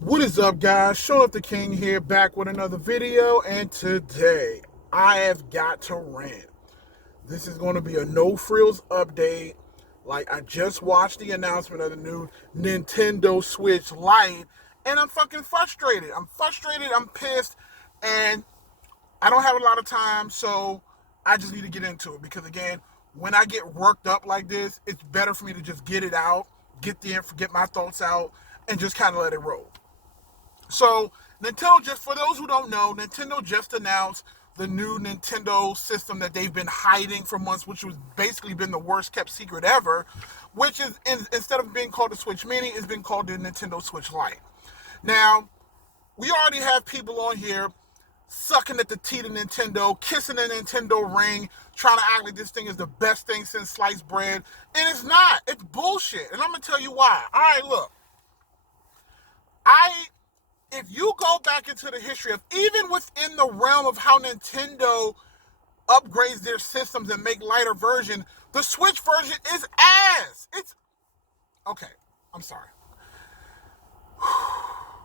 What is up, guys? Show Up the King here, back with another video, and today I have got to rant. This is going to be a no frills update. Like, I just watched the announcement of the new Nintendo Switch Lite, and I'm fucking frustrated. I'm pissed, and I don't have a lot of time, so I just need to get into it because, again, when I get worked up like this, it's better for me to just get it out, get my thoughts out, and just kind of let it roll. So, for those who don't know, Nintendo just announced the new Nintendo system that they've been hiding for months, which was basically been the worst kept secret ever, which is, instead of being called the Switch Mini, it's been called the Nintendo Switch Lite. Now, we already have people on here sucking at the teat of Nintendo, kissing the Nintendo ring, trying to act like this thing is the best thing since sliced bread, and it's not. It's bullshit, and I'm going to tell you why. All right, look. If you go back into the history of, even within the realm of how Nintendo upgrades their systems and make lighter version, the Switch version is ass. It's okay. I'm sorry.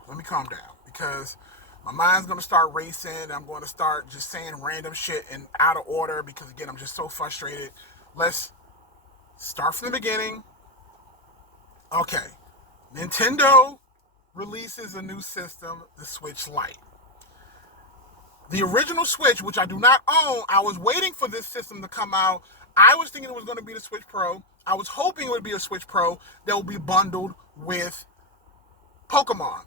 Let me calm down because my mind's going to start racing. I'm going to start just saying random shit and out of order because, again, I'm just so frustrated. Let's start from the beginning. Okay. Nintendo releases a new system, the Switch Lite. The original Switch, which I do not own, I was waiting for this system to come out. I was thinking it was going to be the Switch Pro. I was hoping it would be a Switch Pro that would be bundled with Pokemon.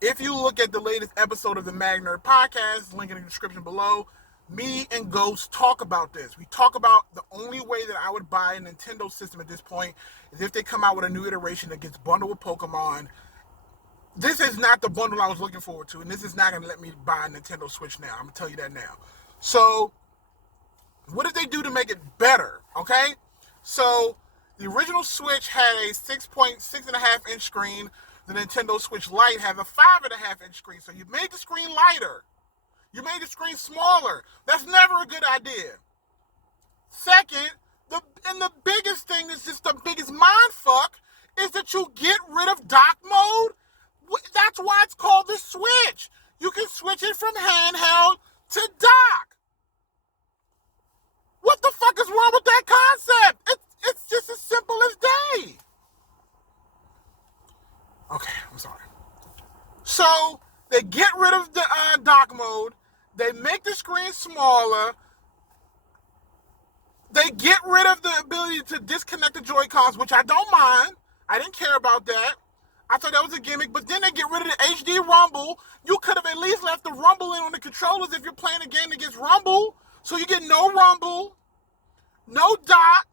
If you look at the latest episode of the Mag Nerd podcast, link in the description below, me and Ghost talk about this. We talk about the only way that I would buy a Nintendo system at this point is if they come out with a new iteration that gets bundled with Pokemon. This is not the bundle I was looking forward to, and this is not going to let me buy a Nintendo Switch now. I'm going to tell you that now. So, what did they do to make it better? Okay? So, the original Switch had a 6.6.5-inch screen. The Nintendo Switch Lite has a 5.5-inch screen. So, you made the screen lighter. You made the screen smaller. That's never a good idea. Second, the biggest thing that's just the biggest mindfuck is that you get rid of dock mode. That's why it's called the Switch. You can switch it from handheld to dock. What the fuck is wrong with that concept? It's just as simple as day. Okay, I'm sorry. So, they get rid of the dock mode. They make the screen smaller. They get rid of the ability to disconnect the Joy-Cons, which I don't mind. I didn't care about that. I thought that was a gimmick, but then they get rid of the HD rumble. You could have at least left the rumble in on the controllers if you're playing a game that gets rumble. So you get no rumble, no dock,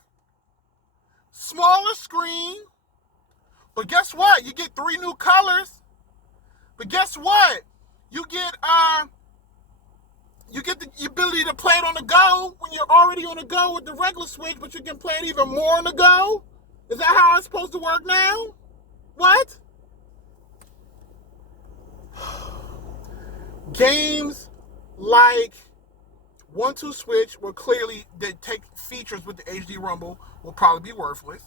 smaller screen. But guess what? You get 3 new colors. But guess what? You get the ability to play it on the go when you're already on the go with the regular Switch, but you can play it even more on the go. Is that how it's supposed to work now? What? Games like 1-2 Switch, where clearly they take features with the HD Rumble, will probably be worthless.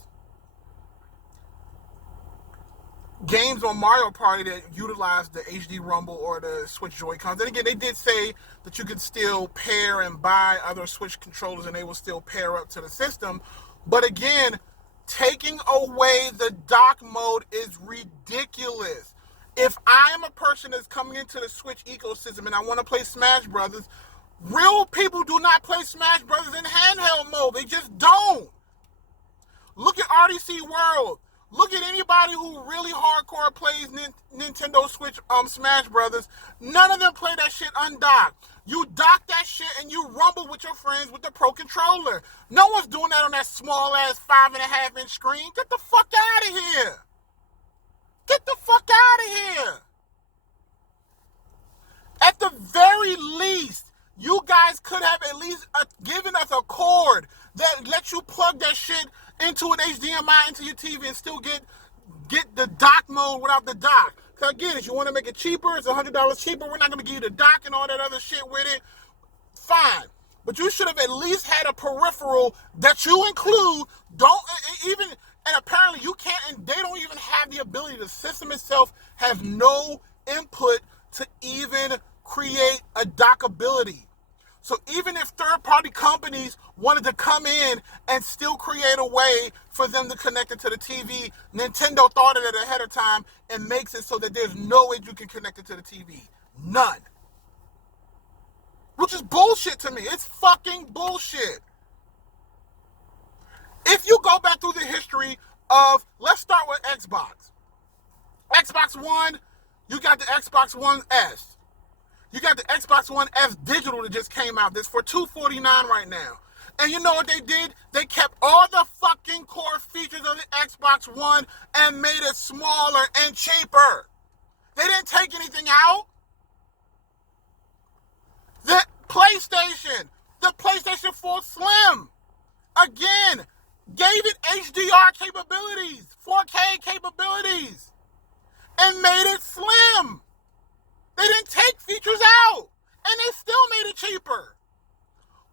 Games on Mario Party that utilize the HD Rumble or the Switch Joy-Cons. And again, they did say that you could still pair and buy other Switch controllers and they will still pair up to the system. But again, taking away the dock mode is ridiculous. If I'm a person that's coming into the Switch ecosystem and I want to play Smash Brothers, real people do not play Smash Brothers in handheld mode. They just don't. Look at RDC World. Look at anybody who really hardcore plays Nintendo Switch Smash Brothers. None of them play that shit undocked. You dock that shit and you rumble with your friends with the Pro Controller. No one's doing that on that small-ass 5.5-inch screen. Get the fuck out of here. Get the fuck out of here. At the very least, you guys could have at least given us a cord that lets you plug that shit into an HDMI into your TV and still get the dock mode without the dock. Because again, if you want to make it cheaper, it's $100 cheaper. We're not going to give you the dock and all that other shit with it. Fine. But you should have at least had a peripheral that you include. Don't even And apparently you can't, and they don't even have the ability. The system itself has no input to even create a dockability. So even if third-party companies wanted to come in and still create a way for them to connect it to the TV, Nintendo thought of it ahead of time and makes it so that there's no way you can connect it to the TV. None. Which is bullshit to me. It's fucking bullshit. If you go back through the history of, let's start with Xbox. Xbox One, you got the Xbox One S. You got the Xbox One S digital that just came out. This for $249 right now. And you know what they did? They kept all the fucking core features of the Xbox One and made it smaller and cheaper. They didn't take anything out. The PlayStation 4 Slim, again, gave it HDR capabilities, 4K capabilities, and made it slim. They didn't take features out, and they still made it cheaper.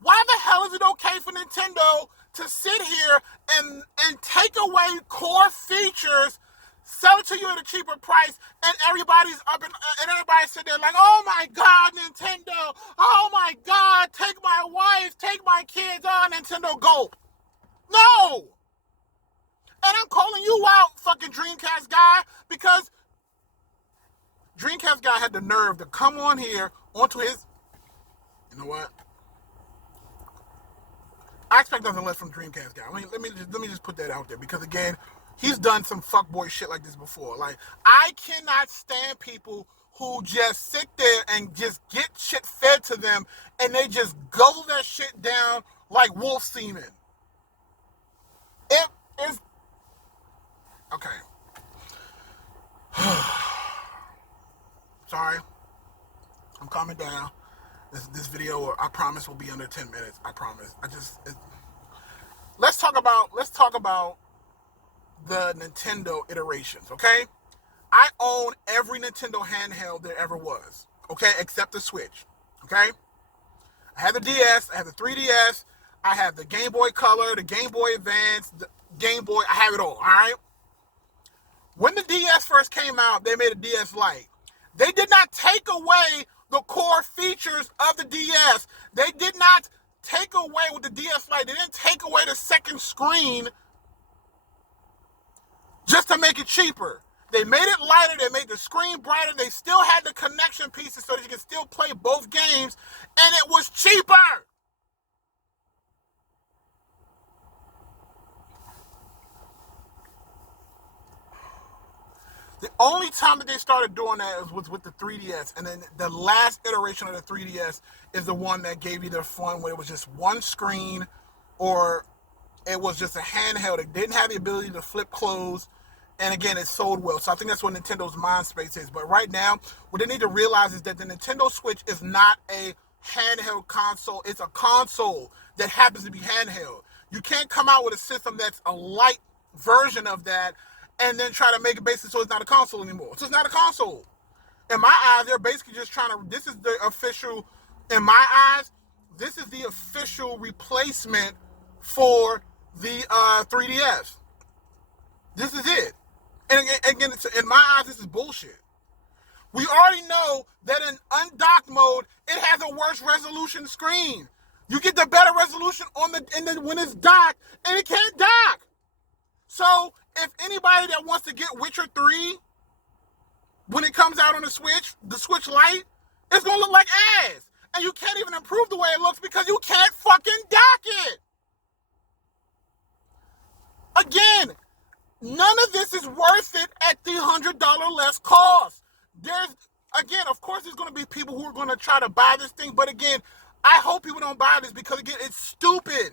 Why the hell is it okay for Nintendo to sit here and take away core features, sell it to you at a cheaper price, and everybody's up and everybody's sitting there like, oh my God, Nintendo, oh my God, take my wife, take my kids, oh, Nintendo, go. No! And I'm calling you out, fucking Dreamcast guy, because Dreamcast guy had the nerve to come on here onto his, you know what? I expect nothing less from Dreamcast guy. I mean, let me just put that out there, because again, he's done some fuckboy shit like this before. Like, I cannot stand people who just sit there and just get shit fed to them and they just guzzle that shit down like wolf semen. It is okay. Sorry, I'm calming down. This video, I promise, will be under 10 minutes. I promise. Let's talk about the Nintendo iterations, okay? I own every Nintendo handheld there ever was, okay, except the Switch, okay? I have the DS, I have the 3DS, I have the Game Boy Color, the Game Boy Advance, the Game Boy, I have it all right? When the DS first came out, they made a DS Lite. They did not take away the core features of the DS. They did not take away with the DS Lite. They didn't take away the second screen just to make it cheaper. They made it lighter. They made the screen brighter. They still had the connection pieces so that you can still play both games, and it was cheaper. The only time that they started doing that was with the 3DS, and then the last iteration of the 3DS is the one that gave you the fun where it was just one screen, or it was just a handheld. It didn't have the ability to flip close, and again, it sold well. So I think that's what Nintendo's mind space is. But right now, what they need to realize is that the Nintendo Switch is not a handheld console. It's a console that happens to be handheld. You can't come out with a system that's a light version of that and then try to make it basically so it's not a console anymore. So it's not a console. In my eyes, they're basically just trying to, this is the official, in my eyes, this is the official replacement for the 3DS. This is it. And again, in my eyes, this is bullshit. We already know that in undocked mode, it has a worse resolution screen. You get the better resolution when it's docked, and it can't dock. So if anybody that wants to get Witcher 3, when it comes out on the Switch Lite, it's going to look like ass. And you can't even improve the way it looks because you can't fucking dock it. Again, none of this is worth it at the $100 less cost. Again, of course, there's going to be people who are going to try to buy this thing. But again, I hope people don't buy this because, again, it's stupid.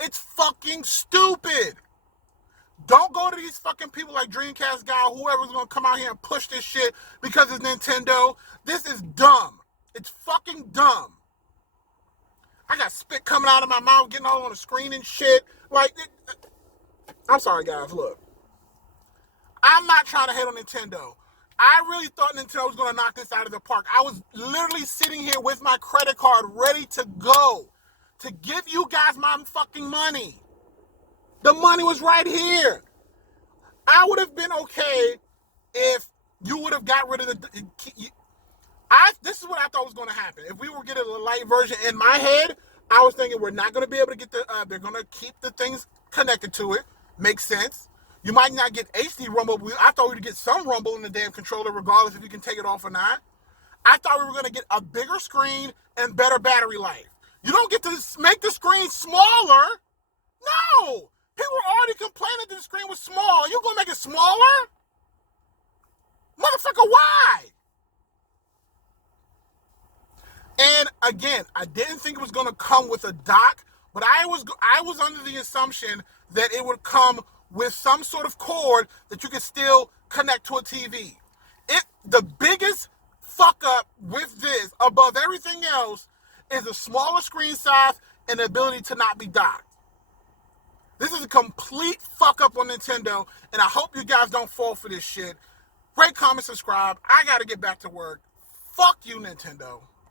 It's fucking stupid. Don't go to these fucking people like Dreamcast guy or whoever's going to come out here and push this shit because it's Nintendo. This is dumb. It's fucking dumb. I got spit coming out of my mouth, getting all on the screen and shit. I'm sorry, guys. Look. I'm not trying to hate on Nintendo. I really thought Nintendo was going to knock this out of the park. I was literally sitting here with my credit card ready to go to give you guys my fucking money. The money was right here. I would have been okay if you would have got rid of the. This is what I thought was going to happen. If we were getting a light version, in my head, I was thinking we're not going to be able to get the. They're going to keep the things connected to it. Makes sense. You might not get HD rumble. I thought we'd get some rumble in the damn controller, regardless if you can take it off or not. I thought we were going to get a bigger screen and better battery life. You don't get to make the screen smaller. No. People were already complaining that the screen was small. You going to make it smaller? Motherfucker, why? And again, I didn't think it was going to come with a dock, but I was under the assumption that it would come with some sort of cord that you could still connect to a TV. The biggest fuck up with this, above everything else, is a smaller screen size and the ability to not be docked. This is a complete fuck up on Nintendo, and I hope you guys don't fall for this shit. Rate, comment, subscribe. I gotta get back to work. Fuck you, Nintendo.